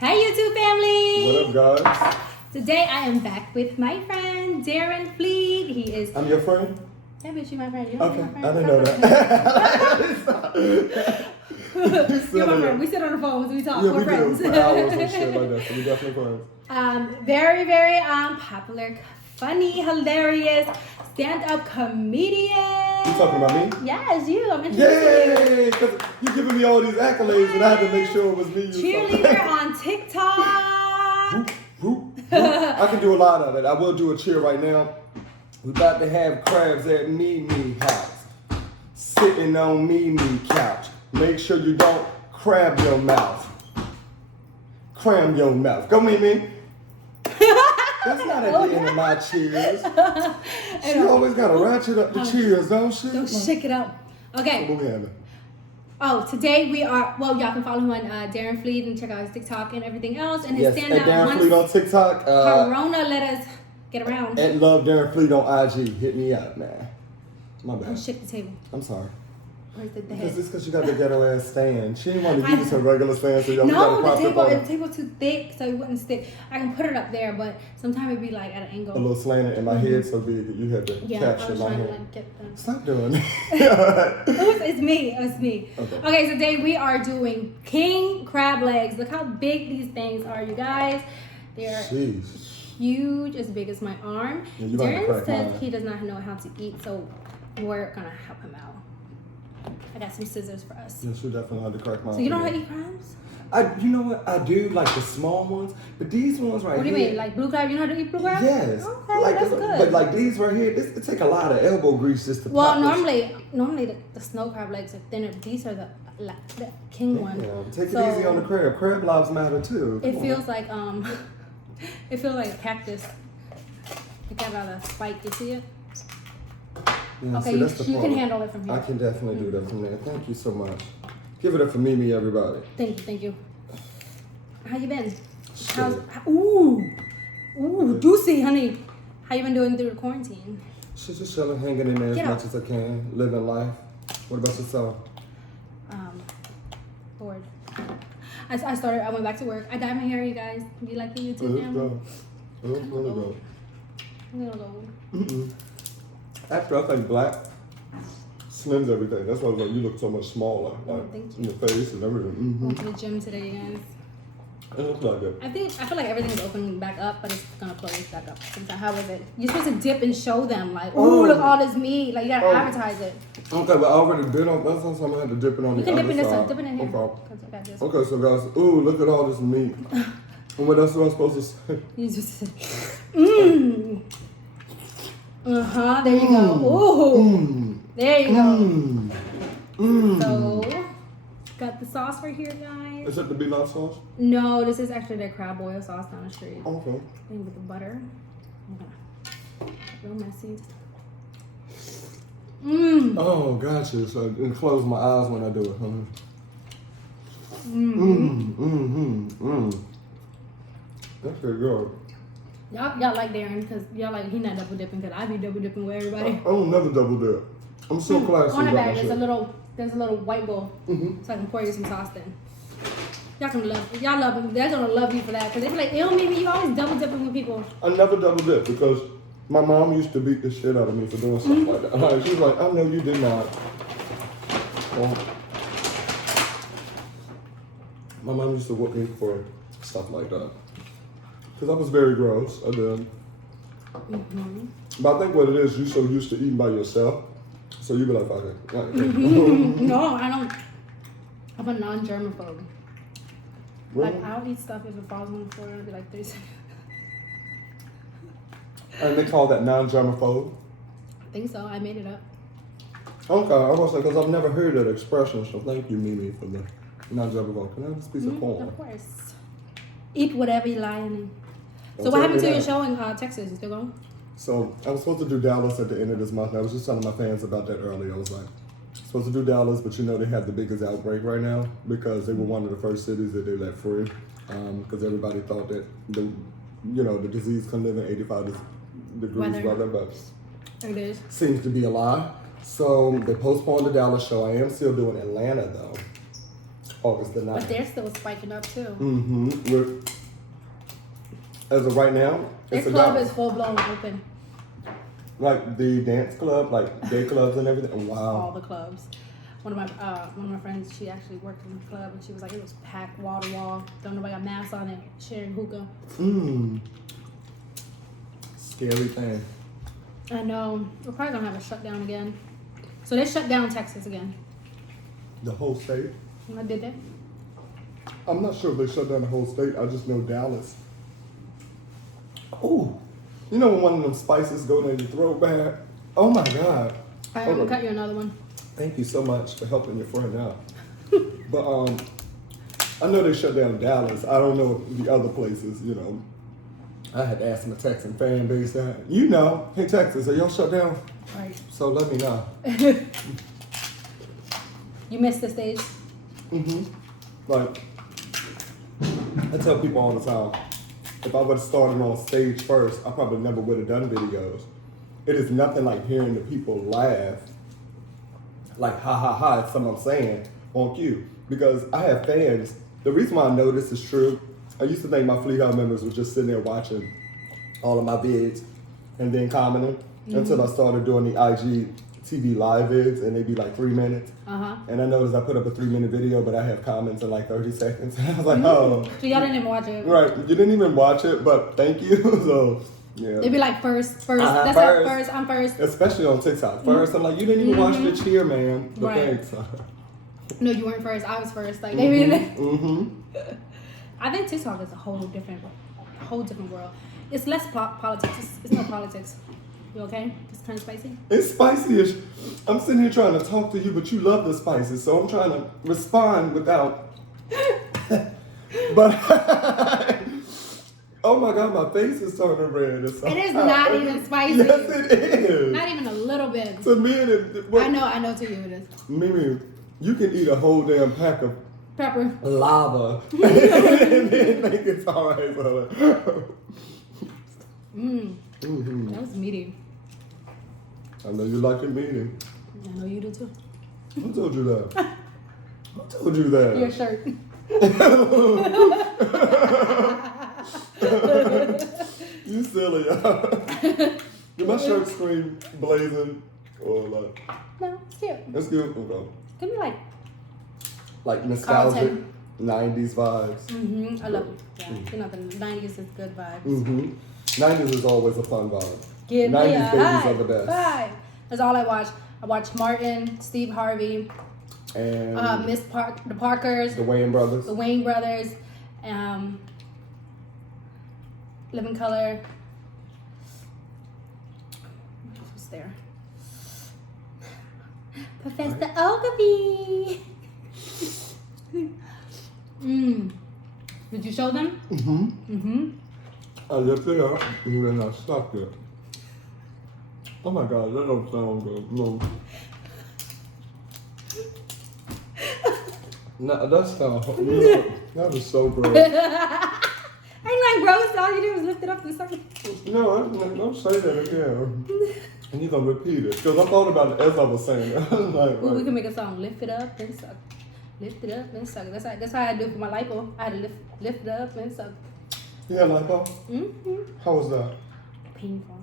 Hey YouTube family! What up, guys? Today I am back with my friend Darren Fleet. He is. I'm your friend? Yeah, bitch, you my friend. You Okay, my friend. I didn't know that. You're my friend. We sit on the phone, so we talk. Yeah, We're we friends. do for hours and shit like that, so we definitely friends. Very popular, funny, hilarious stand-up comedian. You talking about me? Yes, you. I'm introducing you. Yay! Because you're giving me all these accolades, and I had to make sure it was me. Cheerleader on TikTok. Whoop, whoop. I can do a lot of it. I will do a cheer right now. We about to have crabs at Mimi house, sitting on Mimi couch. Make sure you don't crab your mouth. Cram your mouth. Go Mimi. That's not at the end of my cheers. She always gotta ratchet up the cheers, don't she? Don't shake it up. Okay. What we having? Oh, today we are, well, y'all can follow him on Darren Fleet and check out his TikTok and everything else. And his Yes, stand-up at Darren once Fleet on TikTok. Corona let us get around. At Love Darren Fleet on IG. Hit me up, man. My bad. Don't shake the table. I'm sorry. Where's the Because head? this because you got the ghetto ass stand. She didn't want to give you some regular stand, so y'all No, got to the prop it table's too thick, so it wouldn't stick. I can put it up there, but sometimes it'd be like at an angle. a little slanted in my head so big that you had to Yeah, I capture was my trying to head. like get them. Stop doing it. It's me. It's me. Okay, so today we are doing king crab legs. Look how big these things are, you guys. They're Jeez. huge, as big as my arm. Yeah, you about to Darren crack says mine. he does not know how to eat, so we're gonna help him out. I got some scissors for us. Yeah, she definitely had to crack mine. So you know how to eat crabs? You know what? I do like the small ones, but these ones right here. What do you mean, like blue crab? You know how to eat blue crab? Yes. Okay, like that's good. But like these right here, it take a lot of elbow grease just to Well, pop this. normally the snow crab legs are thinner. These are the king one. Yeah, take So, it easy on the crab. Crab lives matter too. It Come feels on. like it feels like a cactus. It got out of spike. You see it? Yeah, Okay, see, that's the you can problem. handle it from here. I can definitely do that from there. Thank you so much. Give it up for Mimi, everybody. Thank you. How you been? Shit. Ooh, juicy, honey. How you been doing through the quarantine? She's just chilling, hanging in there Get as up. much as I can, living life. What about yourself? Bored. I went back to work. I dyed my hair, you guys. Do you like the YouTube family? I'm gonna go. I'm gonna go. Mm-mm. After I think black slims everything. That's why I was like, you look so much smaller, like thank in your face and everything. Went to the gym today, you guys. It looks like it. I feel like everything's opening back up, but it's gonna close back up. Sometimes, how is it? You're supposed to dip and show them, like, ooh, look all this meat. Like, you gotta advertise it. Okay, but I already did on that's something I had to dip it on You the can other dip in this side. one. Dip it in here. Okay. 'Cause I got this. Okay, so guys, ooh, look at all this meat. And what else am I supposed to say? You just mmm. There you go. Ooh. There you go. So, got the sauce right here, guys. Is that the beef sauce? No, this is actually their crab boil sauce down the street. Okay. And with the butter. Real messy. Mmm. Oh, gotcha. So and close my eyes when I do it, honey. That's pretty good. Y'all like Darren because y'all like he not double dipping because I be double dipping with everybody. I don't never double dip. I'm so classy. On the about bag, my there's shit. a little white bowl, so I can pour you some sauce in. Y'all love him. They're gonna love you for that because they be like, "Ew, Mimi, you always double dipping with people." I never double dip because my mom used to beat the shit out of me for doing stuff like that. Like, she was like, I know you did not. Well, my mom used to whoop me for stuff like that. Because I was very gross. I did. But I think what it is, you're so used to eating by yourself. So you be like, fuck it. No, I don't. I'm a non-germaphobe. Really? Like, I'll eat stuff if it falls on the floor and it'll be like 3 seconds. And they call that non-germaphobe. I think so. I made it up. Okay, I was like, because I've never heard that expression. So thank you, Mimi, for the non-germaphobe. Can I have this piece of corn? Of course. Eat whatever you lie in. So Don't what tell happened me to your that. show in Texas? You still going? So I was supposed to do Dallas at the end of this month. I was just telling my fans about that earlier. I was like, supposed to do Dallas, but you know they have the biggest outbreak right now because they were one of the first cities that they let free because everybody thought that the disease couldn't live in 85 degrees weather, but It is. seems to be a lie. So they postponed the Dallas show. I am still doing Atlanta though. August the 9th. But they're still spiking up too. Mm-hmm. As of right now, Their club is full blown open. Like the dance club, like day clubs and everything. Wow. All the clubs. One of my friends, she actually worked in the club, and she was like, it was packed wall to wall. Don't nobody got masks on it. Sharing hookah. Scary thing. I know. We're probably gonna have a shutdown again. So they shut down Texas again. The whole state? I did that. I'm not sure if they shut down the whole state. I just know Dallas. Ooh. You know when one of them spices go down your throat bad? Oh my God. I'm gonna cut you another one. Thank you so much for helping your friend out. But I know they shut down Dallas. I don't know the other places, you know. I had to ask my Texan fan base that. You know, hey Texas, are y'all shut down? Right. So let me know. You missed the stage? Like, I tell people all the time, if I would have started on stage first, I probably never would have done videos. It is nothing like hearing the people laugh, like ha ha ha, it's something I'm saying on cue. Because I have fans. The reason why I know this is true, I used to think my Fleet House members were just sitting there watching all of my vids and then commenting until I started doing the IG TV live vids, and they'd be like 3 minutes. And I noticed I put up a 3-minute video, but I have comments in like 30 seconds. And I was like, oh. So y'all didn't even watch it. Right, you didn't even watch it, but thank you. So, yeah. They'd be like, first. That's first. first. I'm first. Especially on TikTok. First, I'm like, you didn't even watch the cheer, man. But Right. thanks. No, you weren't first. I was first. Like they I think TikTok is a whole different world. It's less politics. It's no politics. You okay? It's kind of spicy. It's spicy-ish. I'm sitting here trying to talk to you, but you love the spices, so I'm trying to respond without. But oh my God, my face is turning red. It is not even spicy. Yes, it is. Not even a little bit. To me, I know. To you, it is. Mimi, you can eat a whole damn pack of Pepper. lava and then think it's all right. That was meaty. I know you like your meeting. I know you do too. Who told you that? Who told you that? Your shirt. You silly, y'all. Did my shirt scream blazing or like? No, it's cute. It's good. Okay. Give me Like nostalgic Carlton. 90s vibes. I love it. Yeah. You know, the 90s is good vibes. 90s is always a fun vibe. Give 90s me a babies high are the best. five. That's all I watch. I watch Martin, Steve Harvey, And the Parkers, the Wayne brothers. the Wayne brothers, Living Color. Who's there? Professor Ogilvy. Did you show them? I lifted it up and then I sucked it. Oh my God, that don't sound good. No. No, that sounds. That was so gross. Ain't like gross. All you do is lift it up and suck it. No, don't say that again. And you're gonna repeat it. Because I thought about it as I was saying it. Ooh, we can make a song. Lift it up and suck. Lift it up and suck. That's how I do it for my lipo. I had to lift it up and suck. Yeah, lipo? How was that? Painful.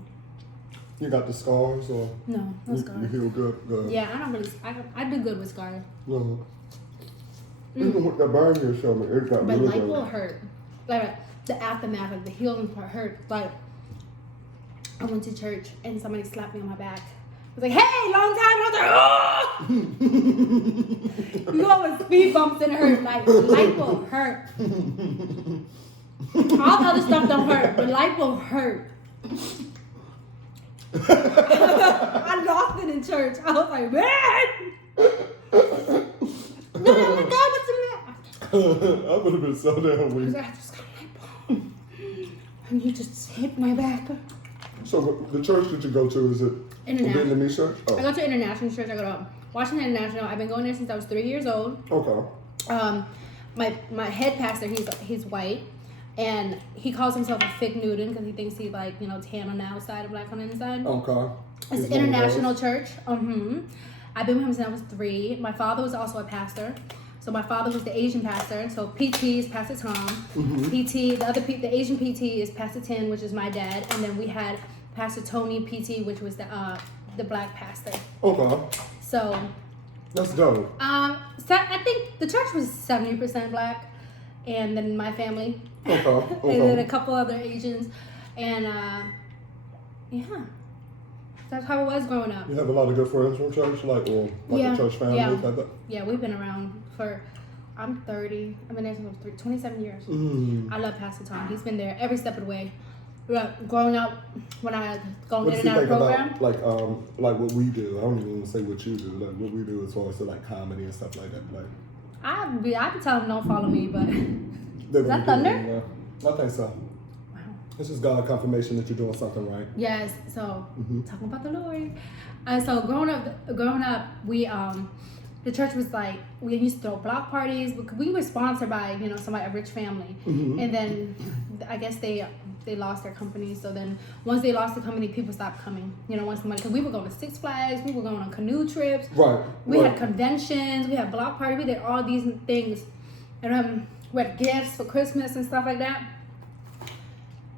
You got the scars or? No scars. You feel good? Good. Yeah, I don't really. I do good with scars. No. Even with the burn you showed me, it got But really good. lipo hurt. Like the aftermath of the healing part hurt. Like I went to church and somebody slapped me on my back. I was like, "Hey, long time!" And I was like, "Oh!" You go with speed bumps and it hurt. Like lipo hurt. All the other stuff don't hurt, but lipo hurt. I lost it in church. I was like, man! No, oh my God, what's the matter? I would have been so damn weak. I just got lipo. And you just hit my back. So the church that you go to, is it a International. Vietnamese church? Oh. I go to International Church. I go to Washington International. I've been going there since I was 3 years old. Okay. My head pastor, he's white. And he calls himself a fig Newton because he thinks he's like, tan on the outside and black on the inside. Okay. It's an international church. I've been with him since I was 3. My father was also a pastor. So my father was the Asian pastor. So PT is Pastor Tom. Mm-hmm. PT, the Asian PT is Pastor Tin, which is my dad, and then we had Pastor Tony PT, which was the black pastor. Okay. So That's dope. so I think the church was 70% black, and then my family, Okay. and then a couple other Asians, and yeah, that's how it was growing up. You have a lot of good friends from church, like a church family, yeah. like that. Yeah, we've been around for. I'm 30. I've been there since 27 years. Mm. I love Pastor Tom. He's been there every step of the way. Growing up, when I going What in does he and out of think program. about like what we do? I don't even want to say what you do. Like what we do as far as like comedy and stuff like that. Like I can tell him don't follow me, but is that thunder? I think so. Wow. It's just God confirmation that you're doing something right. Yes. So Mm-hmm. talking about the Lord. So growing up, we the church was like we used to throw block parties. We were sponsored by a rich family, Mm-hmm. and then I guess they lost their company. So then once they lost the company, people stopped coming. Once the money, because we were going to Six Flags, we were going on canoe trips. Right. We had conventions, we had block parties, we did all these things, and we had gifts for Christmas and stuff like that.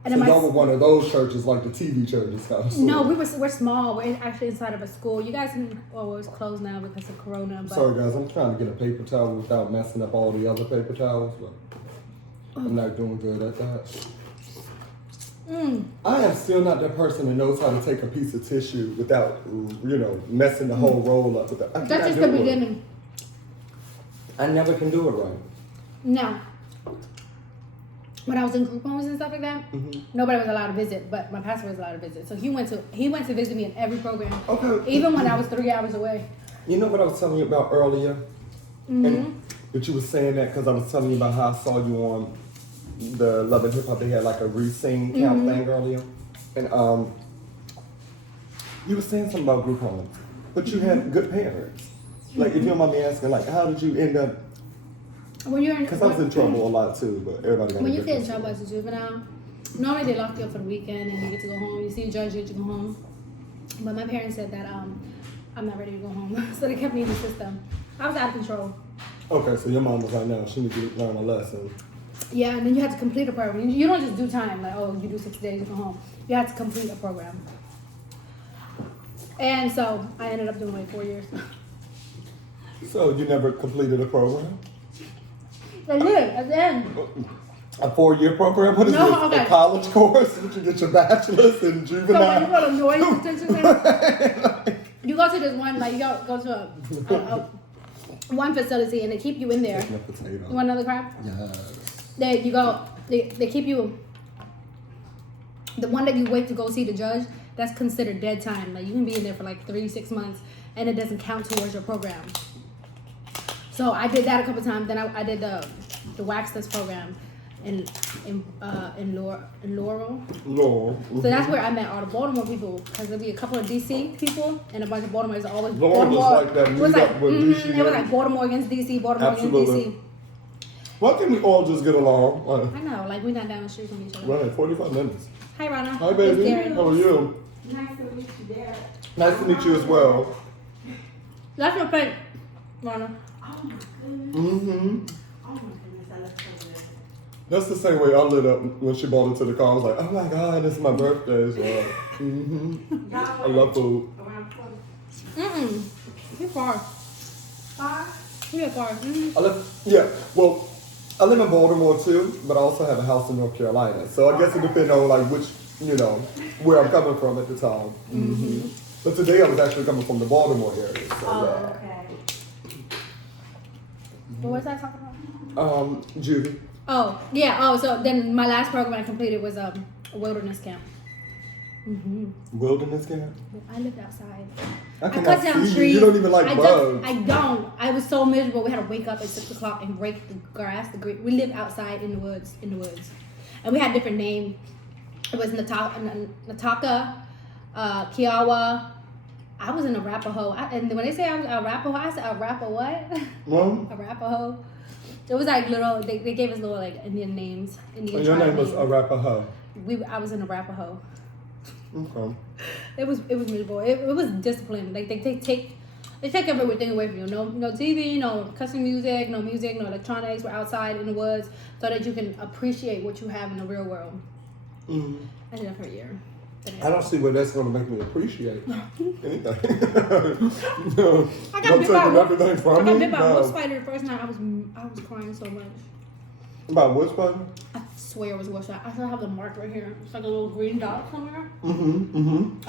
And So then y'all were one of those churches, like the TV churches, kind of. No, we're small. We're actually inside of a school. You guys can. Well, it's closed now because of Corona. But Sorry guys, I'm trying to get a paper towel without messing up all the other paper towels, but I'm not doing good at that. I am still not that person that knows how to take a piece of tissue without, messing the whole roll up. that's just the beginning. I never can do it right. No. When I was in group homes and stuff like that, nobody was allowed to visit, but my pastor was allowed to visit. So he went to visit me in every program, Okay. even when I was 3 hours away. You know what I was telling you about earlier? And that you were saying that because I was telling you about how I saw you on the Love and Hip Hop. They had like a re-sing count thing earlier. And you were saying something about group homes, but you had good parents. Like, if you don't mind me asking, like, how did you end up? When you're in, Because I was in trouble a lot too, but everybody got when a you get in different trouble as a juvenile, normally they lock you up for the weekend and you get to go home. You see a judge, you get to go home. But my parents said that I'm not ready to go home, so they kept me in the system. I was out of control. Okay, so your mom was like, no, she needs to learn a lesson. Yeah, and then you have to complete a program. You don't just do time, like, oh, you do 6 days, you go home. You have to complete a program. And so I ended up doing like 4 years. So you never completed a program? I did, at the end. A 4-year program? What is No, this? okay. A college course? Did you get your bachelor's in So juvenile? when you go to noise detention center, you go to this one, like you go to a one facility and they keep you in there. Taking a potato. You want another crab? Yes. They keep you, the one that you wait to go see the judge, that's considered dead time. Like you can be in there for like 3-6 months and it doesn't count towards your program. So I did that a couple times. Then I did the wax test program in Laurel. Laurel. So that's where I met all the Baltimore people, because there'd be a couple of DC people and a bunch of Baltimore. It's always Laurel was like that It was meet like, up with DC. it was like Baltimore against DC, Baltimore Absolutely. against DC. Why can't we all just get along? I know, like we're not down the street from each other. Right, 45 minutes. Hi, Rana. Hi, baby. It's Darren. How are you? Nice to meet you, Darren. Nice to meet you as well. That's my plate, Rana. Oh my goodness. Mm-hmm. Oh my goodness, I look so good. That's the same way I lit up when she brought it to the car. I was like, oh my God, it's my birthday. So, Y'all I love food. around 40. You're far. Far? You're far. I live in Baltimore too, but I also have a house in North Carolina. So I guess it depends on like which, where I'm coming from at the time. Mm-hmm. But today I was actually coming from the Baltimore area. So Oh, okay. What was I talking about? Judy. Oh, yeah. Oh, so then my last program I completed was a wilderness camp. Wilderness camp? I lived outside. I I cannot cut down see trees. you. You don't even like bugs. I don't. I was so miserable. We had to wake up at 6 o'clock and rake the grass. We lived outside in the woods. And we had different names. It was Nataka, Kiowa. I was an Arapaho. And when they say I was Arapaho, I said Arapaho what? Mom? Arapaho. It was like little, they gave us little like Indian names. Indian Your tribe name was names. Arapaho. I was in Arapaho. Okay. It was miserable. It was discipline. Like they take They take everything away from you. No TV, no custom music, no electronics. We're outside in the woods so that you can appreciate what you have in the real world. Mm-hmm. I did that for a year. I don't see where that's going to make me appreciate anything. No, I I'm got bit by taking everything I from got me. bit by a No. wolf spider the first night. I was crying so much. About what spider? I swear it was a wolf spider. I still have the mark right here. It's like a little green dot somewhere. I I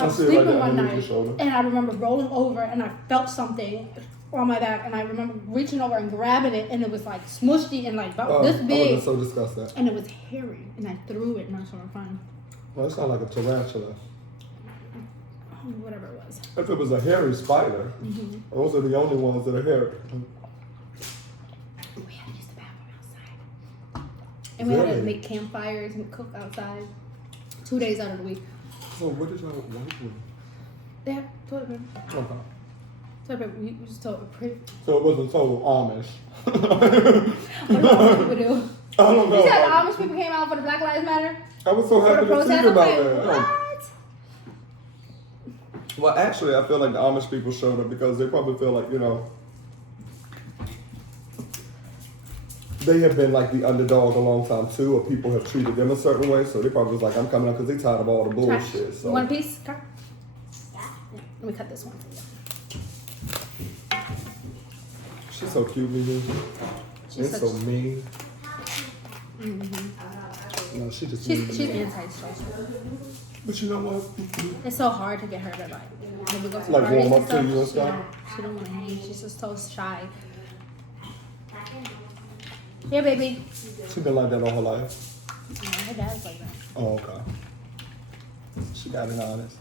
was see it right sleeping there one underneath night, your shoulder. and I remember rolling over, and I felt something on my back, and I remember reaching over and grabbing it, and it was like smushy and like about this I would big, have so disgusted. and it was hairy, and I threw it, and I started crying. Well, it sounds like a tarantula. Oh, whatever it was. If it was a hairy spider, those are the only ones that are hairy. We had to use the bathroom outside, and we had to Really? make campfires and cook outside 2 days out of the week. So what did y'all want to do? They have toilet paper. Okay. Toilet paper. We just told pretty. So it wasn't total Amish. What do all people do? I don't know. You said the Amish people came out for the Black Lives Matter? I was so For the happy to see protest? them out Okay, there. what? Well, actually, I feel like the Amish people showed up because they probably feel like, you know, they have been like the underdog a long time too, or people have treated them a certain way. So they probably was like, I'm coming out because they tired of all the bullshit. So. You want a piece? Car? Yeah. Let me cut this one for you. She's so cute, Mimi. She's It's so such- mean. No, she just mean to She's me. anti-social. But you know what? It's so hard to get her to like when we go to Like parties warm and up to you and She stuff? she don't want to hang. She's just so shy. Yeah, baby. She been like that all her life. Yeah, her dad's like that. Oh, okay. She got it honest.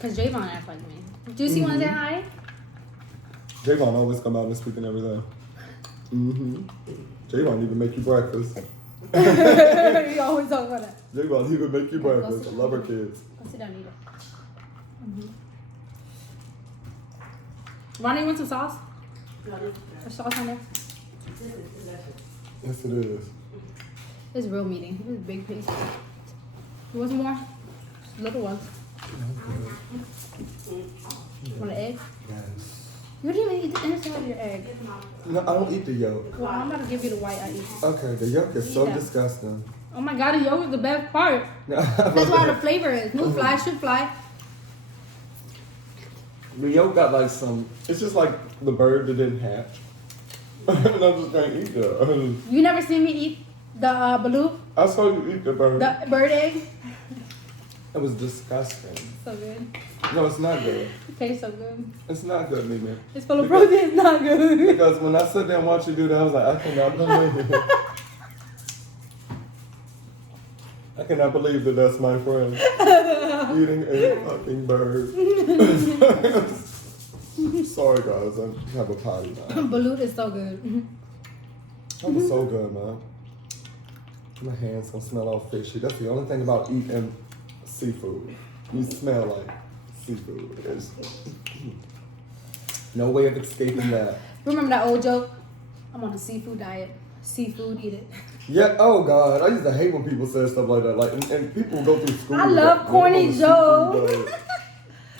Cause Javon acts like me. Juicy, wanna say hi? Jayvon always come out and speak and everything. Jayvon even make you breakfast. You always talk about that. Jayvon even make you breakfast. I love her kids. Go sit down and eat it. Ronnie, you want some sauce? There's sauce on there. Yes, it is. It's real meaty. It's a big piece. You want some more? Little ones. Want an egg? Yes. You didn't even eat the inside of your egg. No, I don't eat the yolk. Well, I'm about to give you the white I eat. Okay, the yolk is so Yeah. disgusting. Oh my god, the yolk is the best part. That's why the flavor is. Move fly, should fly. The yolk got like some. It's just like the bird that didn't hatch. And I just can't eat that. You never seen me eat the balut, I saw you eat the bird. the bird egg. It was disgusting. So good. No, it's not good. It tastes so good. It's not good, Mimi. It's full of protein. It's not good. Because when I sat there and watched you do that, I was like, I cannot believe it. I cannot believe that that's my friend. Eating a fucking bird. Sorry, guys. I have a potty now. Balut is so good. That was so good, man. My hands gonna smell all fishy. That's the only thing about eating seafood. You smell like seafood. There's no way of escaping that. Remember that old joke? I'm on a seafood diet. Seafood, eat it. Yeah, oh God. I used to hate when people said stuff like that. Like, and people go through school. I love corny jokes.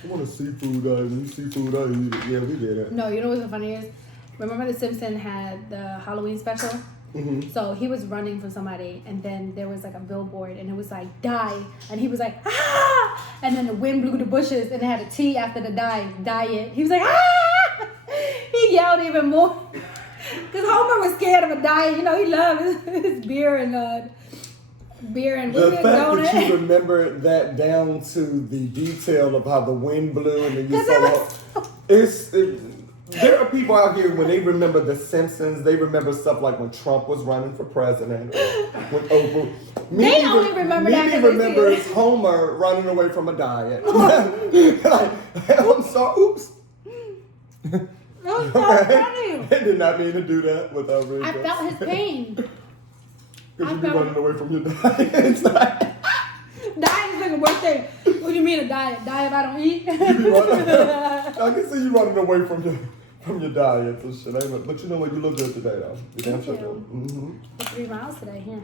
I want a seafood diet. And seafood, I eat it. Yeah, we did it. No, you know what's the funny is? Remember The Simpsons had the Halloween special? Mm-hmm. So he was running from somebody, and then there was like a billboard, and it was like die, and he was like ah, and then the wind blew the bushes, and it had a T after the diet. He was like ah, he yelled even more, cause Homer was scared of a diet. You know, he loved his beer and The donut. fact that you remember that down to the detail of how the wind blew and then you saw there are people out here when they remember The Simpsons, they remember stuff like when Trump was running for president or when Oprah. They only remember that Mimi 'cause they remembers see it. Homer running away from a diet. Like, I'm sorry, oops. That was so funny. I did not mean to do that without really. I felt his pain. Because you I be felt- running away from your diet. It's like, Diet is like a worst thing. What do you mean a diet? Diet I don't eat? you be running, I can see you running away from your diet and shit. But you know what? You look good today, though. You damn sure do. Mm-hmm. 3 miles today, here.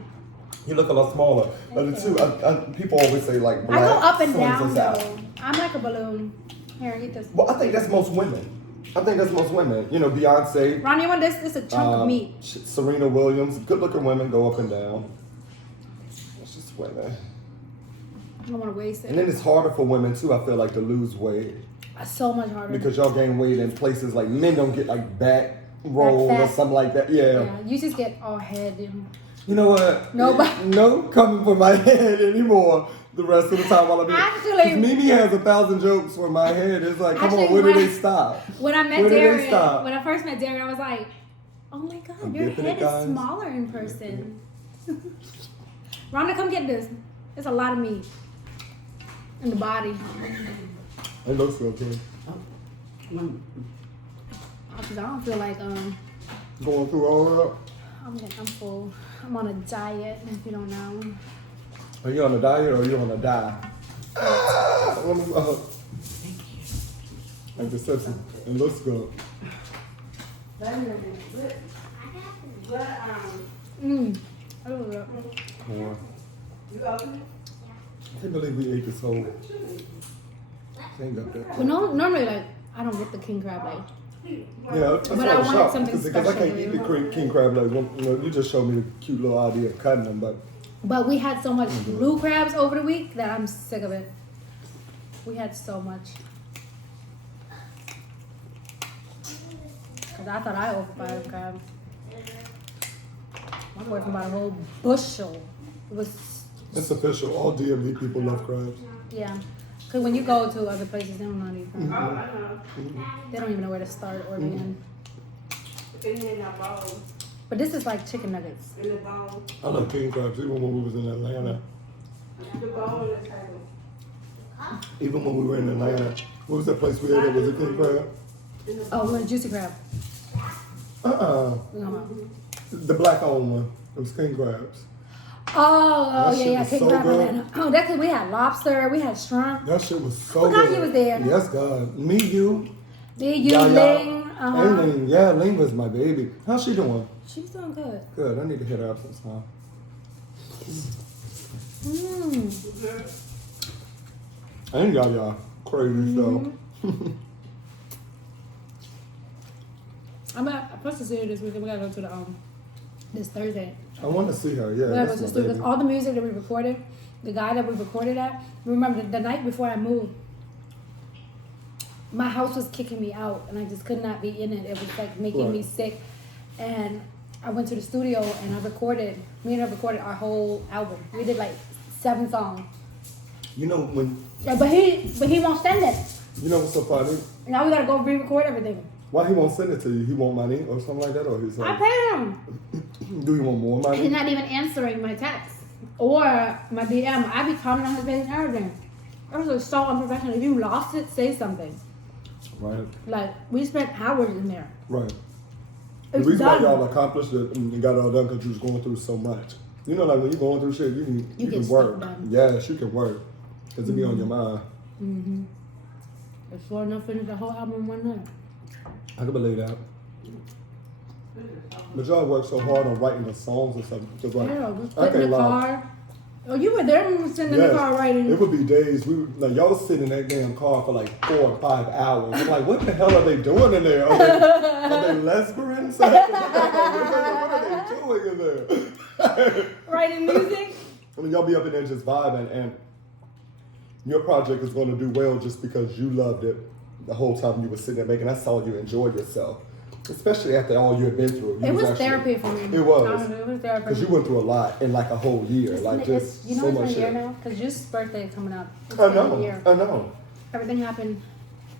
You look a lot smaller. But too, people always say like I black go up and slims down us out. though. I'm like a balloon. Here, eat this. Well, I think that's most women. I think that's most women. You know, Beyonce, Ron, you want this? This is a chunk of meat. Serena Williams, good-looking women go up and down. It's just women. I don't want to waste it. And then it's harder for women too. I feel like to lose weight It's so much harder. because y'all gain weight in places like men don't get like back roll or fat. something like that. Yeah. Yeah, you just get all head. You know what? Nobody- No coming for my head anymore. The rest of the time while I'm eating. Actually- 'Cause Mimi has 1,000 jokes for my head. It's like, come Actually, on, where do when- they stop? When I met Where did they Darren, stop? when I first met Darren, I was like, oh my God, I'm your dipping head it, guys. is smaller in person. Rhonda, come get this. It's a lot of meat in the body. It looks so good. Because I don't feel like Going through all of that. I'm full. I'm on a diet, if you don't know. Are you on a diet or are you on a die? Let me, like the sepsis. It looks good. But I love that. More. you open it? I can't believe we ate this whole thing up there. But no, normally, like, I don't get the king crab leg. Yeah, that's But why I was wanted shocked, something because I special can't for eat you. the king crab legs. You know, you just showed me the cute little idea of cutting them, but But we had so much blue crabs over the week that I'm sick of it. We had so much. Because I thought I overbought the crab. My boyfriend bought a whole bushel. It was, it's official. All DMV people love crabs. yeah. Because when you go to other places, they don't know any crab. Oh, I know. They don't even know where to start or begin. It's in that bowl. But this is like chicken nuggets. In the bowl. I love king crabs even when we was in Atlanta. The bowl and the table. Even when we were in Atlanta. What was that place we had that was a king crab? Oh, we want a juicy crab. No. The black owned one. It was king crabs. Oh, That shit yeah, was king so crab. good. Atlanta. Oh, that's because we had lobster, we had shrimp. That shit was so Forgot good. you was there. Yes, God. Me, you. Did you, Yaya, Ling? And Ling. Yeah, Ling was my baby. How's she doing? She's doing good. Good. I need to hit her up sometime. And Yaya. Crazy stuff. I'm supposed to see her this weekend. We gotta go to the this Thursday. I want to see her. Yeah, We gotta go that's to the my studio. baby. All the music that we recorded, the guy that we recorded at. Remember the night before I moved, my house was kicking me out, and I just could not be in it. It was like making me Right. sick, and I went to the studio and I recorded. Me and I recorded our whole album. We did like 7 songs. You know when? Yeah, but he won't send it. You know what's so funny? Now we gotta go re-record everything. Why he won't send it to you? He want money or something like that, or he's I like, pay him. do you want more He's money? not even answering my text or my DM. I be commenting on his page and everything. It was so unprofessional. If you lost it, say something. Right, Like, we spent hours in there. right. The It's reason why done. y'all accomplished it and got it all done because you was going through so much. You know, like when you're going through shit, you You can get work. stuff done. Yes, you can work because it be on your mind. Mm-hmm. It's sure enough finished the whole album in one night. I can believe that. But y'all work so hard on writing the songs and stuff. Because like, Yeah, we I sit in can't the lie. car. Oh, you were there when we were sitting in the car writing. It would be days. We would, like y'all was sitting in that damn car for like 4 or 5 hours. I'm like, what the hell are they doing in there? Are they lesbians? What are they doing in there? Writing music. I mean, y'all be up in there just vibing, and your project is going to do well just because you loved it the whole time you were sitting there making. I saw you enjoy yourself, especially after all you had been through. You It was actually- therapy for me. It was. Honestly, it was therapy. Because you went through a lot in like a whole year, like It's- just you know so it's much been a year shit. now? Because Juice's birthday is coming up. It's I been a know, year. I know. Everything happened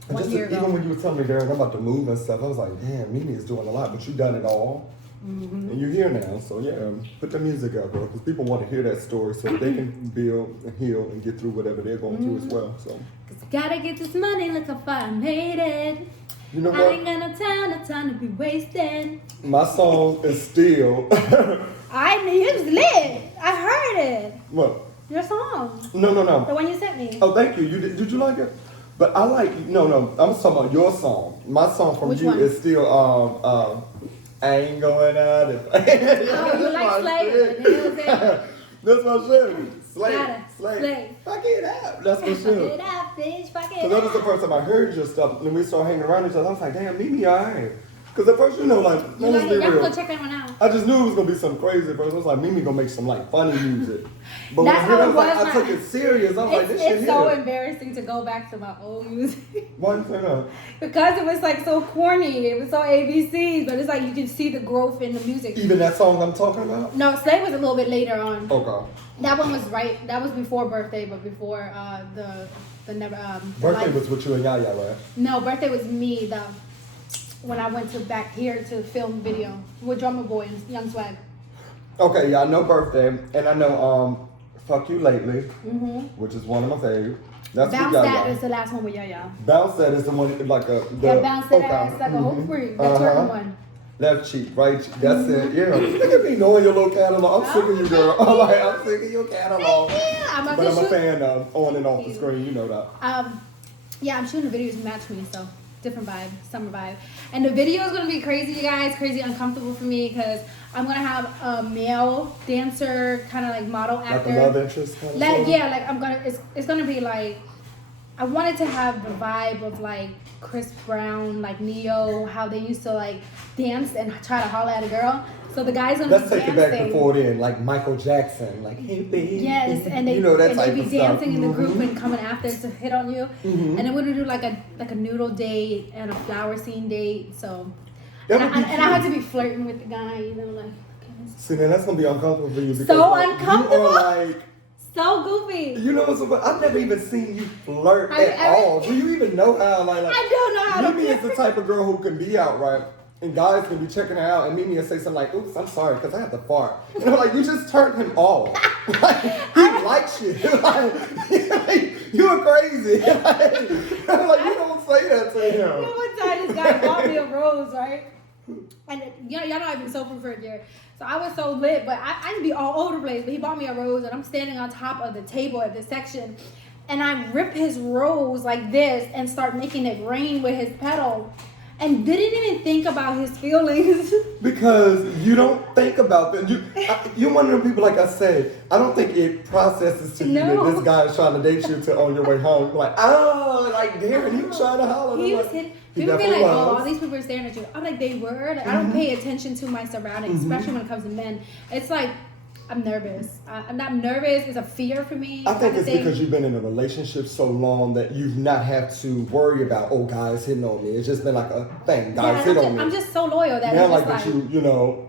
And 1 just year even ago. when you were telling me, Darren, I'm about to move and stuff, I was like, damn, Mimi is doing a lot, but you done it all. Mm-hmm. And you're here now, so yeah, put the music out, bro, because people want to hear that story so that they can build and heal and get through whatever they're going through Mm-hmm. as well. So, Gotta get this money, look how far I made it. you know I what? ain't got no time to be wasted. My song is still. I knew it was lit. I heard it. What? Your song. No. The one you sent me. Oh, thank you. Did you like it? But I like, no, I'm talking about your song. My song from Which you one? is still, I ain't going out. Oh, you like Slayer. That's my shit. Slay. Gotta Slay. slay. Fuck it up. That's my Fuck it shit. up, bitch. Fuck it Because that was the up. first time I heard your stuff. And we started hanging around each other. I was like, damn, Mimi, alright. Because at first, like, let's be Y'all real. go check that one out. I just knew it was gonna be something crazy, but I was like, Mimi gonna make some like funny music. But That's when I how it was like, was, I took it serious. I was like, this shit It's so here. embarrassing to go back to my old music. Why you say that? Because it was like so corny. It was so ABC, but it's like you can see the growth in the music. Even that song I'm talking about? No, Slay was a little bit later on. Okay. That one was right. That was before Birthday, but before the never Birthday Life. was with you and Yaya, right? No, Birthday was me. When I went to back here to film video with Drummer Boy and Young Swag. Okay, yeah, I know Birthday, and I know Fuck You Lately, Mm-hmm. which is one of my favorites. That's Bounce with That Yaya. is the last one with Yaya. Bounce That is the one like the Yeah, Bounce That okay. ass like a whole freak. The Uh-huh. twerking one. Left cheek, right cheek. That's it. Yeah. Look at me knowing your little catalog. I'm sick of you, girl. I'm like, I'm sick of your catalog. Yeah, I'm But I'm a fan of on and off the screen. You know that. Yeah, I'm shooting videos match me, so different vibe, summer vibe. And the video is gonna be crazy, you guys, crazy uncomfortable for me because I'm gonna have a male dancer, kind of like model actor. Like a love interest kind of Like, thing? yeah, like it's gonna be like, I wanted to have the vibe of like Chris Brown, like Neo, how they used to like dance and try to holler at a girl. So the guy's gonna Let's be take it dancing. back and forth in, like Michael Jackson, like, hey baby. Yes, and they you know that and type they be of stuff. dancing in the group Mhm. and coming after to hit on you. Mhm. And then we're gonna do like a noodle date and a flower scene date. So That and would I be had cute. to be flirting with the guy, you know, like See, then that's gonna be uncomfortable for you because So like, uncomfortable? You are like, so goofy. you know what's so funny? I've never even seen you flirt I- at all. Do you even know how? Like I don't know how to Mimi is the flirt. type of girl who can be out, right? And guys can be checking her out, and Mimi will say something like, "Oops, I'm sorry, because I have to fart." And I'm like, "You just turned him off. Like, he likes you. Like, you're crazy. Like, you don't say that to You him." know, one time this guy bought me a rose, right? And you know, y'all know I've been sober for a year. So I was so lit, but I can be all over the place. But he bought me a rose, and I'm standing on top of the table at this section. And I rip his rose like this and start making it rain with his petal. And didn't even think about his feelings. Because you don't think about that. You're one of the people, like I said, I don't think it processes to you No. that this guy is trying to date you to on your way home. You're like, oh, like, Darren, you trying to holler. He I'm was like, hit. he People be like, definitely oh, was. all these people are staring at you. I'm like, they were. Like, I don't pay attention to my surroundings, especially when it comes to men. It's like, I'm nervous. I'm not nervous. It's a fear for me. I think it's because you've been in a relationship so long that you've not had to worry about, oh, guys hitting on me. It's just been like a thing. Guys hit on me. I'm just so loyal that Now, it's like just that you know.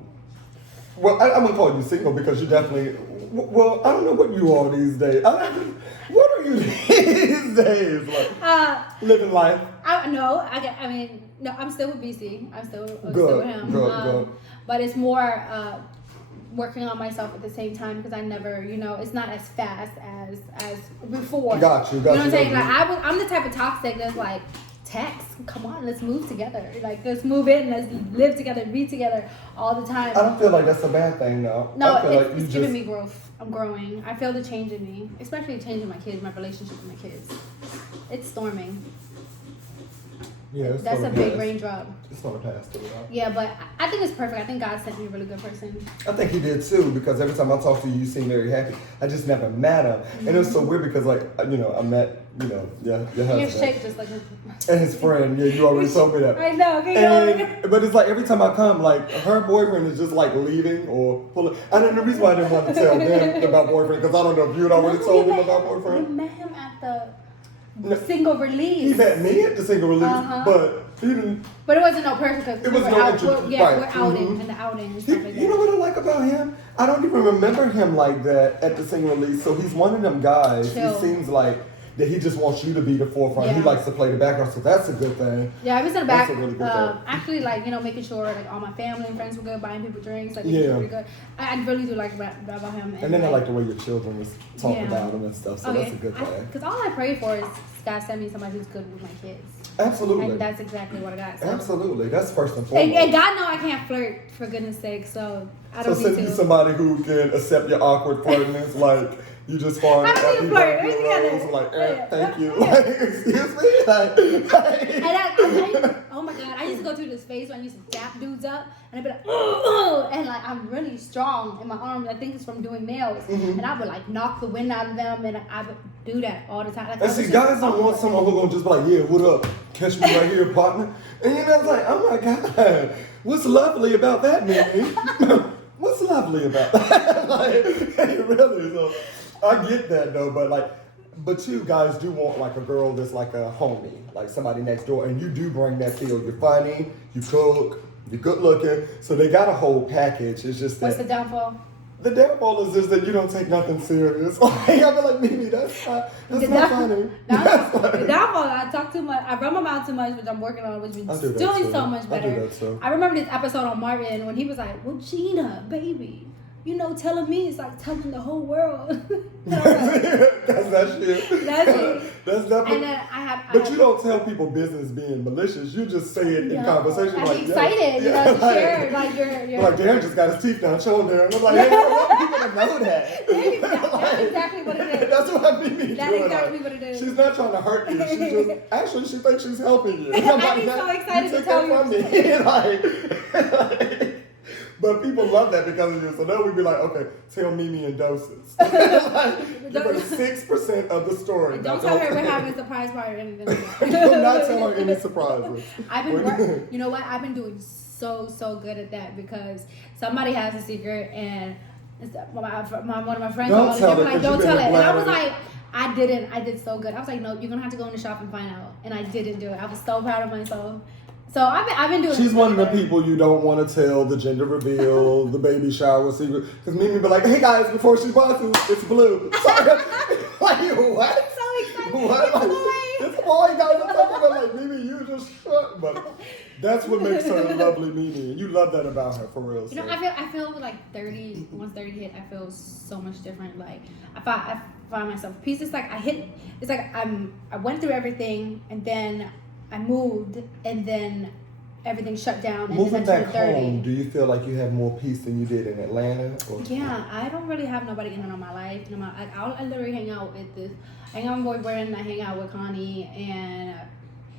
Well, I'm gonna call you single because you definitely. Well, I don't know what you are these days. What are you these days? Like living life. No, I'm still with BC. I'm still with him. Good. But it's more working on myself at the same time because I never, you know, it's not as fast as before. Got you. You know what I'm saying? Like I'm the type of toxic that's like, text, come on, let's move together. Like let's move in, let's live together, be together all the time. I don't feel like that's a bad thing, though. No, I feel like it's giving me growth. I'm growing. I feel the change in me, especially changing my kids, my relationship with my kids. It's storming. Yeah, That's a big raindrop. It's not a pass through. Yeah, but I think it's perfect. I think God sent me a really good person. I think he did too, because every time I talk to you, you seem very happy. I just never met him. And it was so weird because, like, you know, I met, you know, your husband. You're shaped just like And his friend. Yeah, you already told me that. I know. Okay, But it's like every time I come, like, her boyfriend is just like leaving or pulling. And then the reason why I didn't want to tell them about boyfriend, because I don't know if you had already told them about You boyfriend. met him at the single release. He met me at the single release, Uh-huh. but he didn't. But it wasn't no person because It we was were no out. interest- We're right. outing Mhm. and the outing and He, stuff like that. you know what I like about him? I don't even remember him like that at the single release. So he's one of them guys. Chill. He seems like that he just wants you to be the forefront. He Yeah. likes to play the background, so that's a good thing. Yeah, I was in the back, That's a really good thing. actually, like, you know, making sure, like, all my family and friends were good, buying people drinks, like, making Yeah. sure we're good. I really do like that about him. And then I like the way your children was talking Yeah. about him and stuff, so that's a good thing. Because all I pray for is God send me somebody who's good with my kids. Absolutely. And that's exactly what I got. So. Absolutely. That's first and foremost. And God know I can't flirt, for goodness sake, so I So don't send need you to. somebody who can accept your awkward flirtiness, like, You just fart I don't at need to people flirt. in We're your together. nose, like, Yeah. thank you. Like, excuse me? Like, And oh my god, I used to go through this phase where I used to dap dudes up, and I'd be like, ugh, and like I'm really strong in my arms. I think it's from doing nails, and I would like knock the wind out of them, and I would do that all the time. Like, and see, guys don't want someone who's gonna just be like, yeah, what up? Catch me right here, partner. And you know, it's like, oh my god, what's lovely about that, Mimi? What's lovely about that? Like, it really. So I get that though, but you guys do want like a girl that's like a homie, like somebody next door, and you do bring that feel. You're funny, you cook, you're good looking, so they got a whole package. It's just that. What's the downfall? The downfall is just that you don't take nothing serious. Like, I be like, Mimi, that's not funny. The downfall, I talk too much. I run my mouth too much, which I'm working on, which is doing so much better. I do that too. I remember this episode on Martin when he was like, well, Gina, baby, you know, telling me is like telling the whole world. That's that shit. That's it. That's that. And then But you don't tell people business being malicious. You just say it in conversation. I'm like, excited, you know, to share. Like, you're like, Darren just got his teeth down, showing Darren. I'm like, hey, I want people to know that. That's exactly what it is. That's what I mean. That's exactly what it is. She's not trying to hurt you. She's just, actually, she thinks she's helping you. I'm I'd be so excited to tell from me. Like, but people love that because of you. So now we'd be like, okay, tell Mimi in doses. Like, give her 6% of the story. Don't tell her we're having a surprise party or anything. Do not tell her any surprises. You know what? I've been doing so good at that because somebody has a secret and one of my friends called and they were like, don't tell it. And I was like, I did so good. I was like, no, you're gonna have to go in the shop and find out. And I didn't do it. I was so proud of myself. So I've been doing. She's one of the people you don't want to tell the gender reveal, the baby shower secret, because Mimi be like, "Hey guys, before she busts, it's blue." Sorry. Like what? I'm so excited. What? Like, it's a boy, guys. I'm talking about like Mimi. You just shut. But that's what makes her lovely, Mimi, and you love that about her for real. You know, I feel like once 30 hit, I feel so much different. Like I find myself peace. It's like I went through everything and then I moved, and then everything shut down. And Moving then back home, do you feel like you have more peace than you did in Atlanta? Or? Yeah, I don't really have nobody in and on my life. I literally hang out with I hang out with my boyfriend, I hang out with Connie, and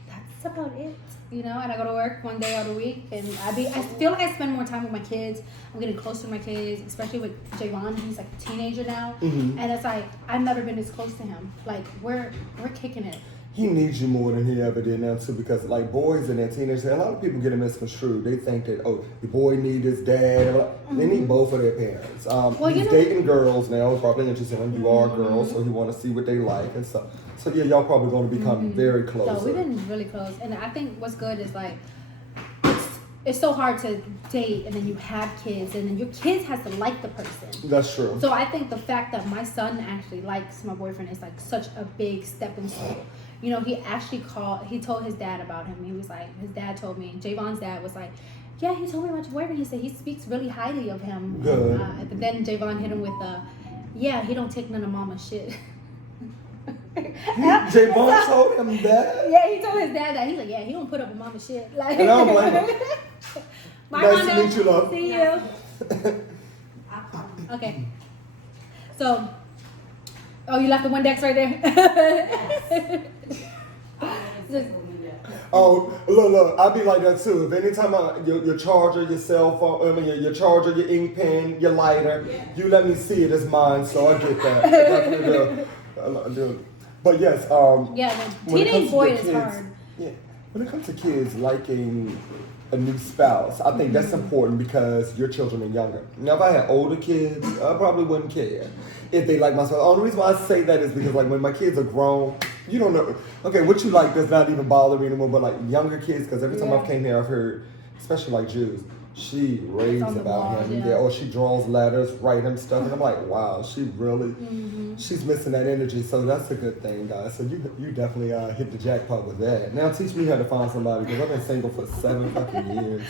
that's about it. You know, and I go to work one day out of the week, and I feel like I spend more time with my kids. I'm getting close to my kids, especially with Jayy. He's like a teenager now, and it's like I've never been this close to him. Like we're kicking it. He needs you more than he ever did now too, because like boys and their teenagers, a lot of people get it misconstrued. They think that the boy needs his dad. They need both of their parents. He's dating girls now. Probably interested in you are girls, so he want to see what they like and stuff. So yeah, y'all probably going to become very close. So we've been really close, and I think what's good is like it's so hard to date and then you have kids and then your kids has to like the person. That's true. So I think the fact that my son actually likes my boyfriend is like such a big stepping stone. You know, he actually told his dad about him. He was like, his dad told me, Javon's dad was like, yeah, he told me about your boyfriend. He said he speaks really highly of him. Good. But then Javon hit him with yeah, he don't take none of mama's shit. Javon told him that? Yeah, he told his dad that. He's like, yeah, he don't put up with mama's shit. Like, and I don't blame him. Bye, nice Rhonda. to meet you, love. See you. Okay. So, you left the Windex right there? Oh, look, I be like that too. If anytime your charger, your cell phone, your charger, your ink pen, your lighter, you let me see it as mine, so I get that. I do. But yes, the teenage boy is hard. Yeah, when it comes to kids liking a new spouse, I think that's important because your children are younger. Now, if I had older kids, I probably wouldn't care if they like my spouse. The only reason why I say that is because like when my kids are grown, you don't know. Okay, what you like does not even bother me anymore. But like younger kids, because every time I've came here, I've heard, especially like Jews, she raves about him. Yeah, or she draws letters, write him stuff, and I'm like, wow, she really, she's missing that energy. So that's a good thing, guys. So you definitely hit the jackpot with that. Now teach me how to find somebody because I've been single for 7 fucking years.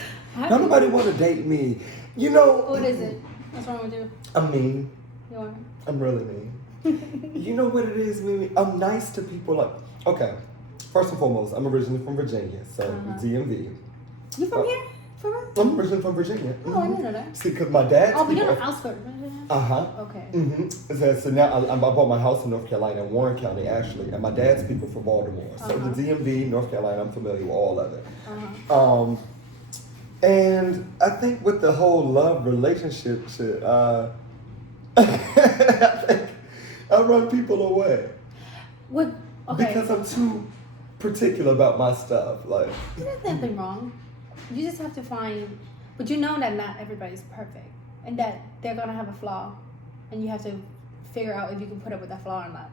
Don't nobody want to date me. You know. What is it? What's wrong with you? I'm mean. You are? I'm really mean. You know what it is, Mimi? I'm nice to people. Like, okay, first and foremost, I'm originally from Virginia, so DMV. You from here? For real? I'm originally from Virginia. Oh, I didn't know that. See, because my dad's Oh, but you're people. on outskirts. Okay. So now I bought my house in North Carolina, in Warren County, actually, and my dad's people from Baltimore. So the DMV, North Carolina, I'm familiar with all of it. And I think with the whole love relationship shit, I think I run people away. What? Okay. Because I'm too particular about my stuff. Like, there's nothing wrong. You just have to find, but you know that not everybody's perfect, and that they're gonna have a flaw, and you have to figure out if you can put up with that flaw or not.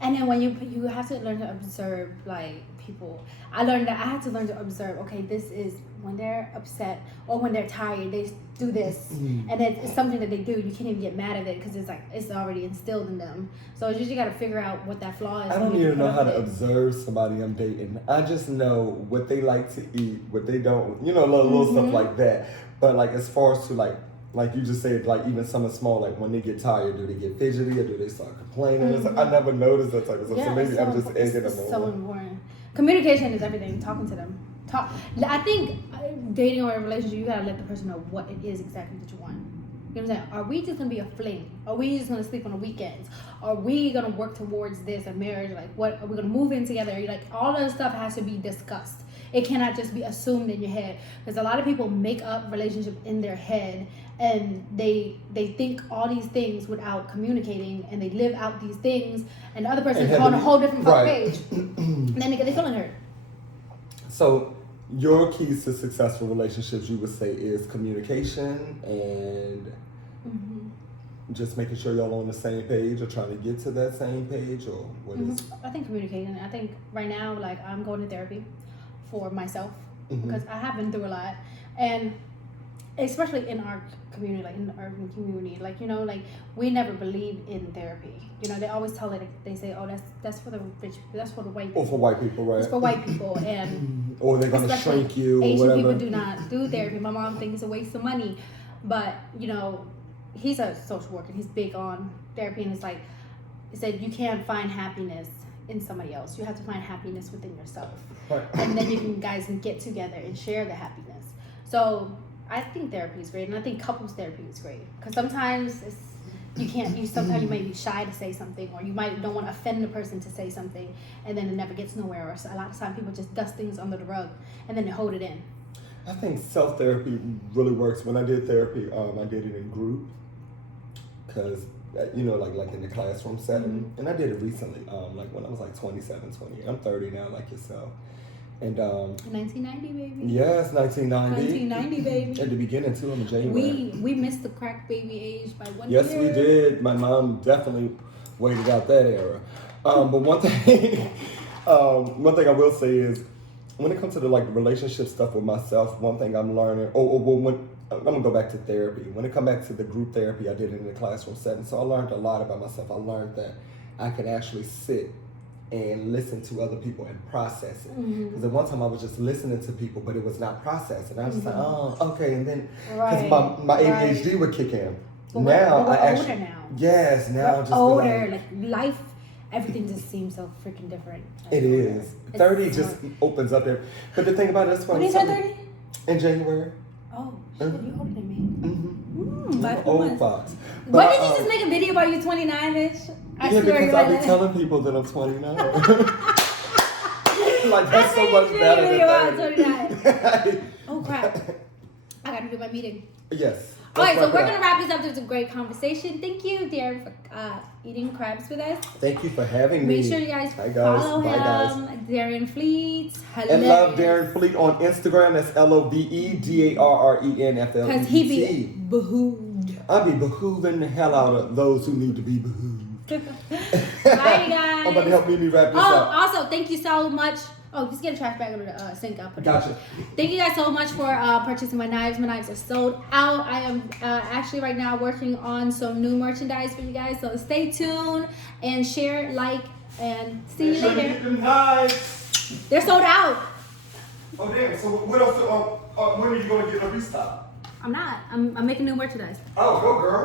And then when you have to learn to observe, like, people. I learned that I had to learn to observe. Okay, this is when they're upset or when they're tired, they do this, and it's something that they do. You can't even get mad at it because it's like it's already instilled in them. So you just gotta figure out what that flaw is. I don't even know how to observe somebody I'm dating. I just know what they like to eat, what they don't. You know, little stuff like that. But like as far as to like you just said, like even something small, like when they get tired, do they get fidgety or do they start complaining? It's like, I never noticed that type of stuff. So maybe I'm just egging them on. So important. Communication is everything. Talking to them. I think dating or a relationship, you gotta let the person know what it is exactly that you want. You know what I'm saying? Are we just gonna be a fling? Are we just gonna sleep on the weekends? Are we gonna work towards this, a marriage? Like, what are we gonna move in together? Like, all of that stuff has to be discussed. It cannot just be assumed in your head, because a lot of people make up relationship in their head, and they think all these things without communicating, and they live out these things, and the other person is on a whole different page, and then they get their feeling hurt. So your keys to successful relationships, you would say, is communication and just making sure y'all on the same page or trying to get to that same page, or what is? I think communicating. I think right now, like, I'm going to therapy for myself because I have been through a lot, and especially in our community, like in the urban community, like, you know, like, we never believe in therapy. You know, they always tell it. They say, "Oh, that's for the rich. That's for the white people." Or for white people, right? It's for white people, and or they're gonna shrink you, or Asian whatever. people do not do therapy. My mom thinks it's a waste of money, but you know, he's a social worker. He's big on therapy, and it's like, he said, you can't find happiness in somebody else. You have to find happiness within yourself, and then you guys can get together and share the happiness. So I think therapy is great, and I think couples therapy is great, because sometimes sometimes you might be shy to say something, or you might don't want to offend the person to say something, and then it never gets nowhere. Or a lot of times people just dust things under the rug and then they hold it in. I think self-therapy really works. When I did therapy, I did it in group, because you know, like in the classroom setting, and I did it recently, like when I was like 27, 28. I'm 30 now, like yourself. And 1990, baby. Yes, 1990. 1990, baby. At the beginning too, I'm a January. We missed the crack baby age by 1 Yes, year. we did. My mom definitely waited out that era. But one thing I will say is, when it comes to the relationship stuff with myself, one thing I'm learning. When I'm gonna go back to therapy. When it come back to the group therapy, I did it in the classroom setting. So I learned a lot about myself. I learned that I could actually sit and listen to other people and process it. Because at one time I was just listening to people, but it was not processed. And I was just like, oh, okay. And then, because my ADHD would kick in. But now we're I actually, older now. yes, now we're just older. Like life, everything just seems so freaking different. It is. 30 just opens up there. But the thing about it, that's when you turn 30? In January. Oh, shit, you're older than me. By 4 Old months. fox. Why did you just make a video about you 29, bitch? Yeah, because I be telling people that I'm 29. Like, that's so much better than 30. Oh, crap. I gotta do my meeting. Yes. All right, so we're going to wrap this up. It was a great conversation. Thank you, Darren, for eating crabs with us. Thank you for having me. Make sure you guys Hi, guys. follow Bye, him, guys. Darren Fleet. And love Darren Fleet on Instagram. That's LOVEDARRENFLEET. Because he be behooved. I be behooving the hell out of those who need to be behooved. Bye, guys. I'm about to help Mimi wrap this up. Also, thank you so much. Oh, just get a trash bag under the sink. I'll put it. Gotcha. Thank you guys so much for purchasing my knives. My knives are sold out. I am actually right now working on some new merchandise for you guys. So stay tuned and share, like, and see you later. Get them knives. They're sold out. Oh damn! So what else? When are you gonna get a restock? I'm not. I'm making new merchandise. Oh, go girl.